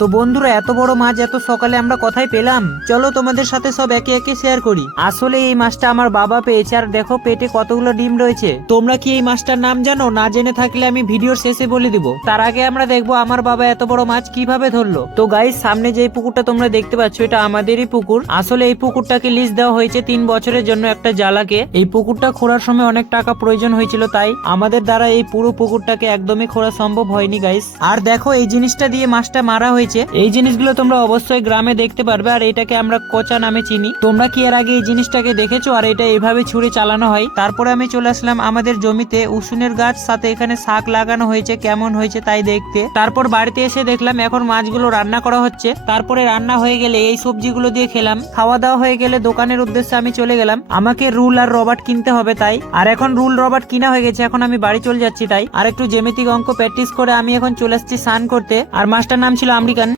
তো বন্ধুরা, এত বড় মাছ এত সকালে আমরা কোথায় পেলাম? চলো তোমাদের সাথে সব একে একে শেয়ার করি। আসলে এই মাছটা আমার বাবা পেয়েছে, আর দেখো পেটে কতগুলো ডিম রয়েছে। তোমরা কি এই মাছটার নাম জানো? না জেনে থাকলে আমি ভিডিওর শেষে বলে দিব। তার আগে আমরা দেখবো আমার বাবা এত বড় মাছ কিভাবে ধরলো। তো গাইস, সামনে যে পুকুরটা তোমরা দেখতে পাচ্ছ, এটা আমাদেরই পুকুর। আসলে এই পুকুরটাকে লিজ দেওয়া হয়েছে 3 বছরের জন্য একটা জালাকে। এই পুকুরটা খোঁড়ার সময় অনেক টাকা প্রয়োজন হয়েছিল, তাই আমাদের দ্বারা এই পুরো পুকুরটাকে একদমই খোঁড়া সম্ভব হয়নি গাইস। আর দেখো এই জিনিসটা দিয়ে মাছটা মারা হয়েছে। এই জিনিসগুলো তোমরা অবশ্যই গ্রামে দেখতে পারবে, আর এটাকে আমরা কোচা নামে চিনি। তোমরা কি এর আগে এই জিনিসটাকে দেখেছো? আর এটা এভাবে ছুঁড়ে চালানো হয়। তারপরে আমি চলে আসলাম আমাদের জমিতে। উসুনের গাছ সাথে এখানে শাক লাগানো হয়েছে, কেমন হয়েছে তাই দেখতে। তারপর বাড়িতে এসে দেখলাম এখন মাছগুলো রান্না করা হচ্ছে। তারপরে রান্না হয়ে গেলে এই সবজিগুলো দিয়ে খেলাম। খাওয়া দাওয়া হয়ে গেলে দোকানের উদ্দেশ্যে আমি চলে গেলাম। আমাকে রুল আর রবার্ট কিনতে হবে, তাই। আর এখন রুল রবার্ট কিনা হয়ে গেছে, এখন আমি বাড়ি চলে যাচ্ছি। তাই আর একটু জ্যামিতিক অঙ্ক প্র্যাকটিস করে আমি এখন চলে আসছি স্নান করতে। আর মাছটার নাম ছিল আমেরিকান